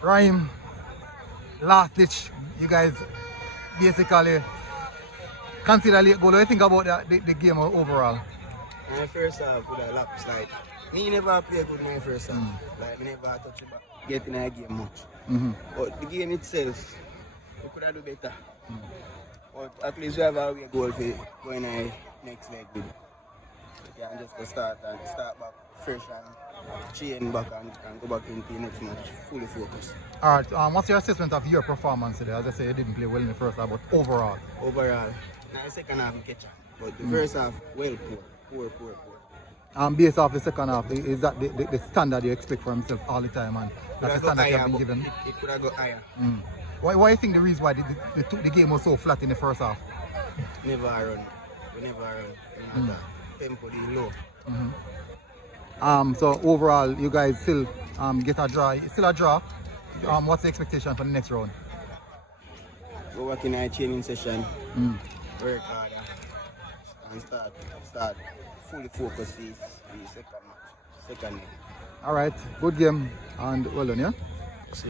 Raheim, last ditch. You guys basically consider late goal. What do you think about the game overall? My first half with a lapse, like, me never play good my first half. Like, me never touch it back, get in a game much. But the game itself, we could have do better. But at least we have a way goal for going in next leg with. We can just go start back fresh and chain back and go back into the next match, fully focused. Alright, what's your assessment of your performance today? As I say, you didn't play well in the first half, but overall? Overall, now the second half catch up. But the first half, well, poor. Based off the second half, is that the standard you expect for himself all the time, and that's the standard you have been given? It could have got higher. Why do you think the reason why the game was so flat in the first half? Never run. We never run. Tempo is low. So overall, you guys still get a draw. Still a draw. What's the expectation for the next round? Go back in our training session. Work harder. And start fully focused for the second match. Second game. Alright, good game and well done, yeah?